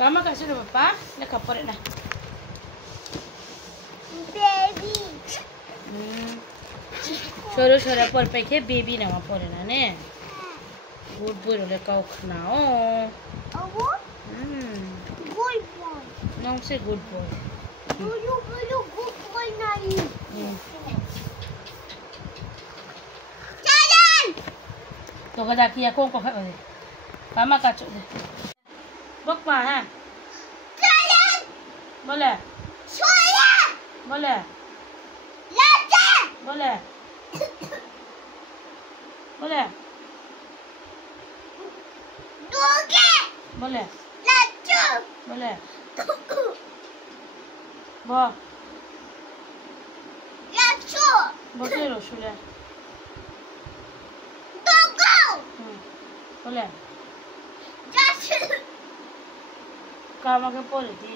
Kama kasih udah papa, ini kapur na. Baby. Sore por pakai baby nama por na ne. Good boy oleh kau kenal. What? Good boy. Nong se good boy. Bulu good boy nari. Jalan. तो कदा किया कौन को खाए दे कामा का चो दे बक मा है Jalan. बोले Soya. बोले Latte. बोले बोले Doge. बोले Latte. बोले बो Latte. बोले रोशुले Dogo. बोले Just. कामा के पोले दी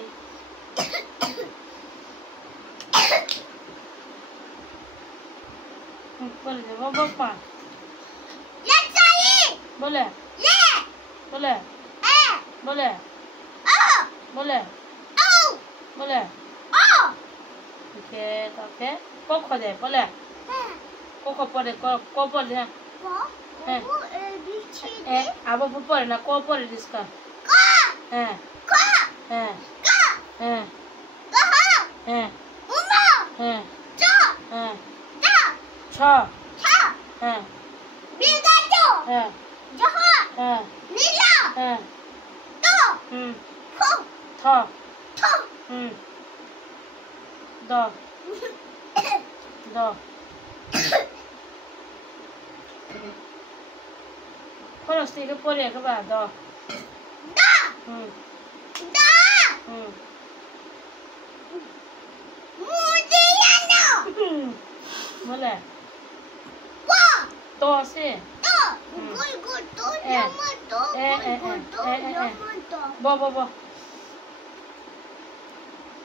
बोले दे वो बक मा Let's eat. बोले Yeah. बोले बोले Oh. बोले Oh. बोले Oh. ओके ओके को खो दे बोले को पोले को पोले What? Eh. Oh, ABC. अब पोले ना को पोले जिसका Go. eh Go. eh Go. eh Go home. eh Uma. eh Do. eh Do. छ Ta. eh Bigato. eh Jaha. eh Nila. eh Do. Ko. थ To. द द खोलस्ती के पोले के बा द Da. Da. Mudiano. बोले Go. तो से Do. Good, good. Do. Yama. Do. Good, good. Do. Yama. Do. बो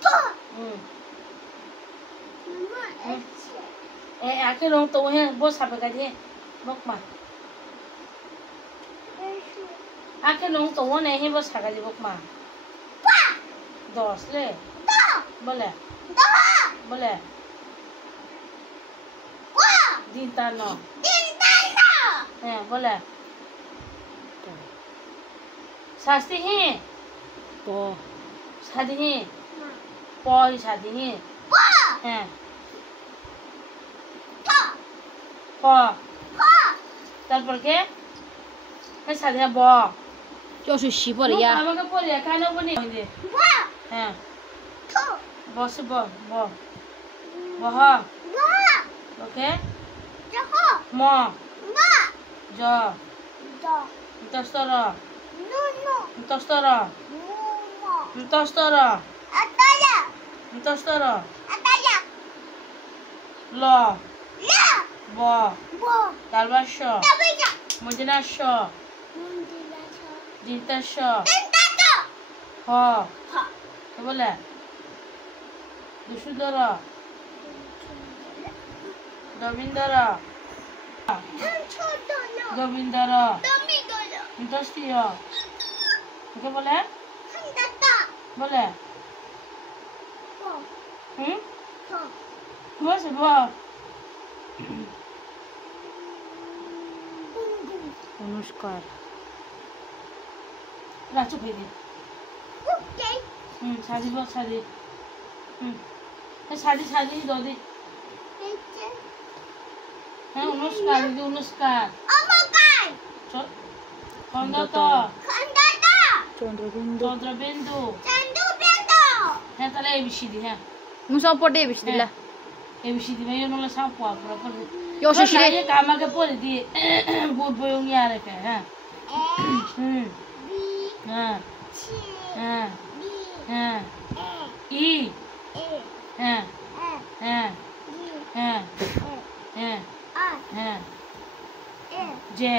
To. Mama. ए आके लोग तो है वो सब का जे बक मा आके लोग तो वो नहीं वो सका जे बक मा Pa. दोस ले Do. बोले Do. बोले Go. दिन ता नो Nintendo. है बोले शास्त्री है तो शादी है पॉय शादी है Go. हैं To. पॉ Po. तब पर के है शादी है बॉ 就是洗过了呀。 हम का पोले का नो बनी दे Go. हैं To. बॉस बॉ बॉ वहा Go. Okay Jaha. मो Ma. जो Do. तस्तरा No. तस्तरा No. तस्तरा Ataya. तस्तरा Ataya. ला La. बॉ Bo. 달바쇼 Tabija. 무지나쇼 Mundilacho. 진타쇼 Tentato. 허 Ha. बोले दुशुदरा गोविंदरा Chodolo. गोविंदरा Domidolo. इंटस्टियो ओके बोले Handata. बोले Bo. Ho. बस बॉ अनुष्कार राचो भेदे Okay. शादी बॉ शादी शादी दो दे Picture. है अनुष्कार दे अनुष्कार Omokai. 건더터 Handata. चन्द्रबिन्दु चंद्रबिंदु Chandu Bendo. है तले एबीसीडी है मुसा पटे बिस्दिला एबीसीडी में यो नला सांप पुआ पुरा कर यो शिशिरे ये कामा के पोले दी बहुत बोयों यार के है B. हाँ C. हाँ B. हाँ A. E A. हाँ F. हाँ D. हाँ A. हाँ I. हाँ A. J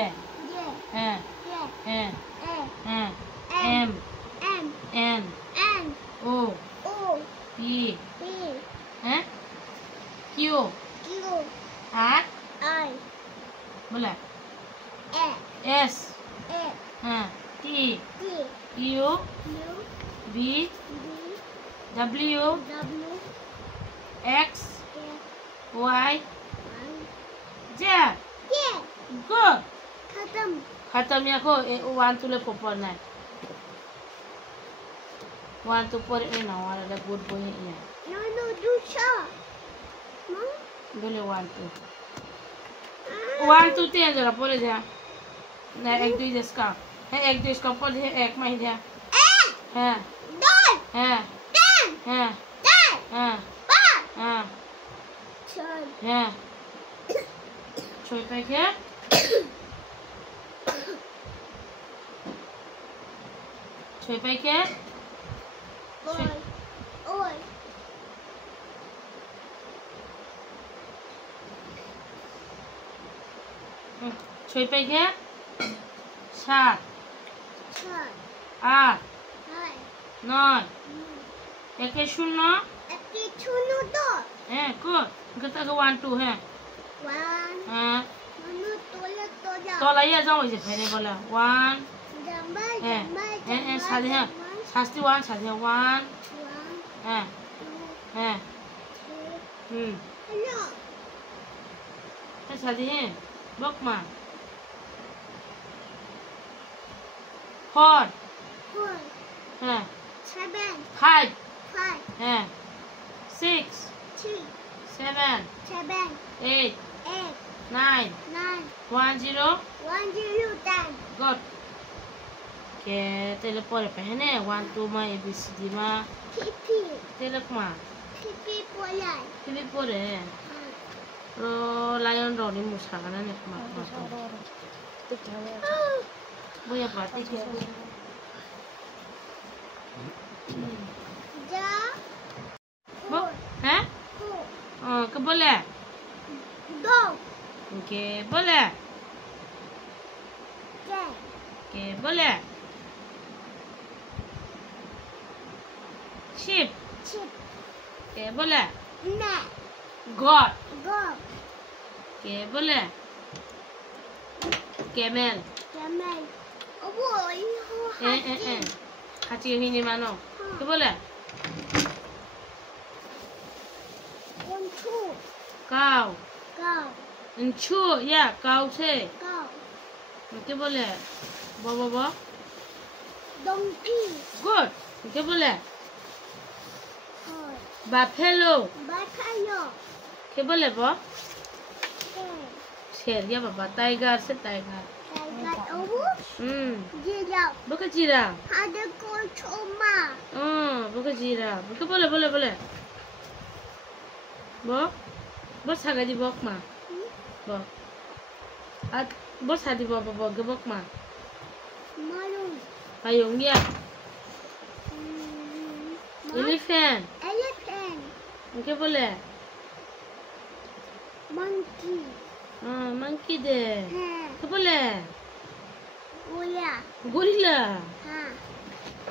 J. हाँ J. हाँ A. हाँ M. M M. N N. O O. P P. हैं क्यू Q. R I. बोला A. S A. हाँ T T. U U. B W X Y Z good khatam ya ko 1 2 le popor na 1 2 por na wala da good boy ya boleh 1 2 3 jara pore dia na 1 2 इसका है 1 2 इसका पर है 1 में दिया है है है है छोड़ पे क्या छोड़ पे क्या छोड़ पे क्या 7 8 9 1 0 है good kita ke 1 2 है हाँ तो लाइए जाओ इसे पहले बोला 1 है साथ है साथ 1 साथ 1 है है साथ है बक मा 4 है 5 है 6 7 8 9 1 0 good के तेरे पर पहने 1 2 मा ABCD मा तेरे मा पिपी परे रो लायन रो नि मुसा ना ने मा बोया पाती के हैं के बोले के बोले के बोले sheep के बोले god के बोले camel हाथी हिनी मानो के बोले cow इंचू या cow से के बोले बो good के बोले buffalo के बोले बो शेर या बाबा टाइगर से tiger bukan jiraf ada kocoma bukan jiraf bukan boleh bo saga di bok ma bo bo sadi bo gebok ma malu payung dia elephant bukan boleh monkey deh bukan boleh gorilla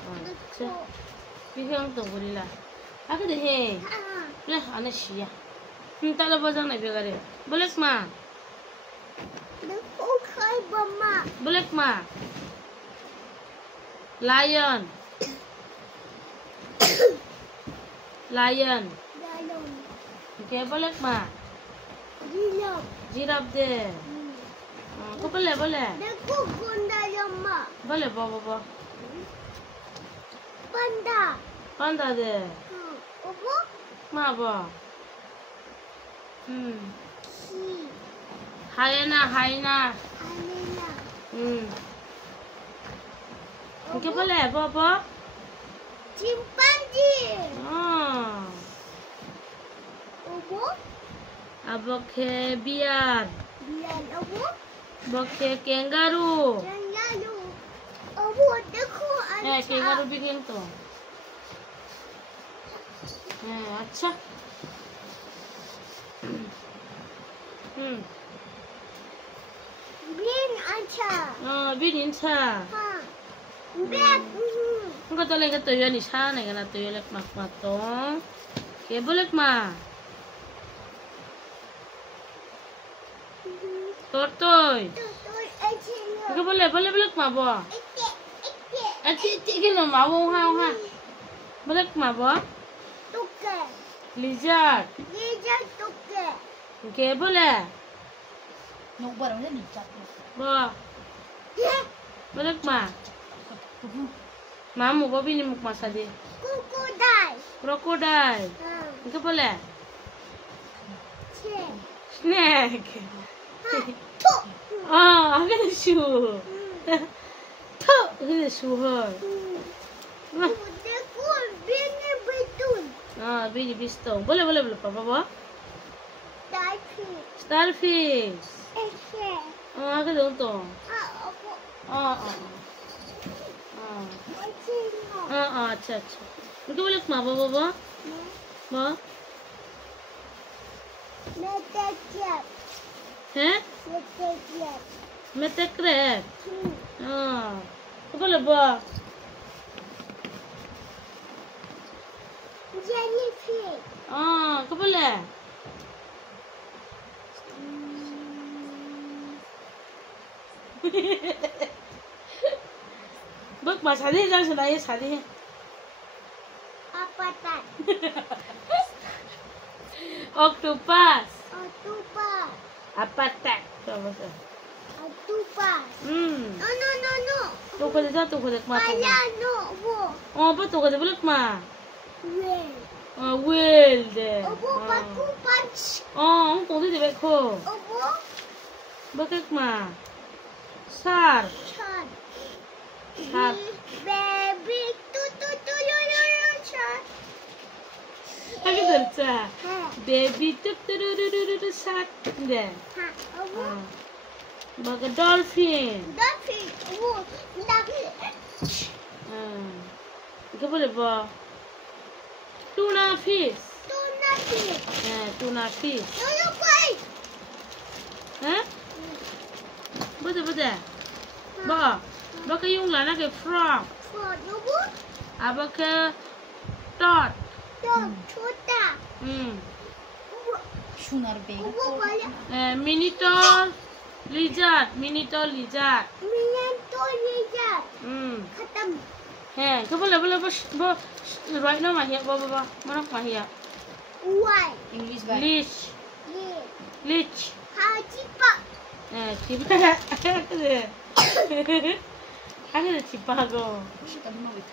अच्छा बिहार तो gorilla आके दे हे ले आने शिया ताला बजाना नहीं बेगारे black माँ black माँ lion क्या ब्लैक माँ giraffe दे को बोले बोले बो panda deh ma hyena Mungkin boleh apa chimpanzee Abo ke biar ke kangaroo kangaroo bikin tuh अच्छा bin अच्छा bin अच्छा bag enggak tahu lagi tuh ya nih sana kan tuh ya lek mak matong kayak boleh mah tortoy enggak boleh mah bo ati kan mau ha Boleh mabo? Tuke. Lizard. Lizard tuke. Okay, boleh. Nuk barang ni cat. Bo. Boleh ma? Mamu babi ni muk masa dia. Crocodile. Crocodile. Okay, boleh. Snake. Ah, aku ada shoe. Tuh, aku ada shoe her. Bini betul. Ah, bini bistong. Boleh, boleh, boleh. Papa. Starfish. Starfish. Ah, aku ada untung. Apa? अच्छा अच्छा उनको बोले माँ बाबा बाबा माँ हैं मैं तक रहे तो बोले बा Jellyfish. तो बोले बक माँ शादी जान सुनाइए शादी है Apa tak? Octopus Octopus. apa tak coba sah Octopus. No. tu kau dah tu kau dah kemana Pala no. Wo. oh apa tu kau dah boleh kemana Whale. whale deh Obo baku punch. oh kau tu dia bekho Obo bakal kemana shark shark. shark Baby tu shark. Aku terca Ha. baby tu shark deh Ha. Obo bakal dolphin dolphin. Wo. Lagi. kau boleh bah tuna fish Tuna fish. tuna fish Tuna koi. Hah? Betul. Ba. Ba ke yung lana ke frog. Frog. Obo. Aba ke tot. Chota. Sunar beng. Obo pala. Minotaur lizard. Minyanto lizard. Khatam. Kau boleh ba right now mahia ba. Mana mahia? Why? English ba? Leech. Yeah. Leech. Hajipa. Cipa. Aku ada cipa go. Kita mau itu.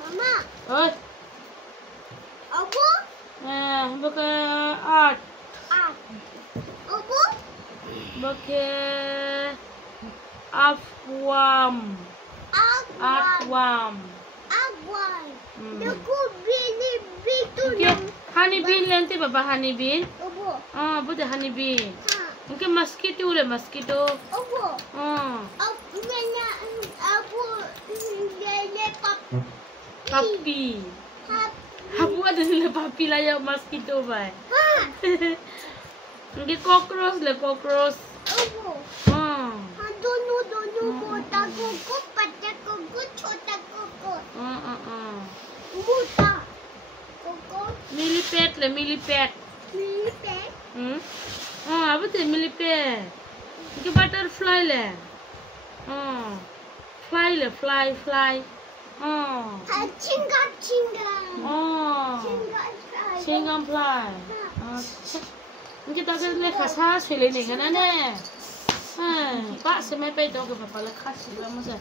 Mama. Oh. Obo. Baka art. Obo. Baka earthworm. Earthworm. Agwan. Naku bini bitu. Okay, honey bean lente baba honey bean. Obo. Betul honey bean. Ha. Okay, mosquito le mosquito. Obo. Nanya aku lele Puppy. Aku ada le puppy lah yang mosquito bai. Ha. Okay, cockroach le cockroach. Obo. Dono bota koko pata koko chota koko. Buta koko. Millipede le millipede. Millipede. Apa tu millipede? Okay, butterfly le. Fly. Chinga. Singam fly. Kita akan lekah sah sila ni kan ane. Pak semai pai tu ke papa lekah sila masa.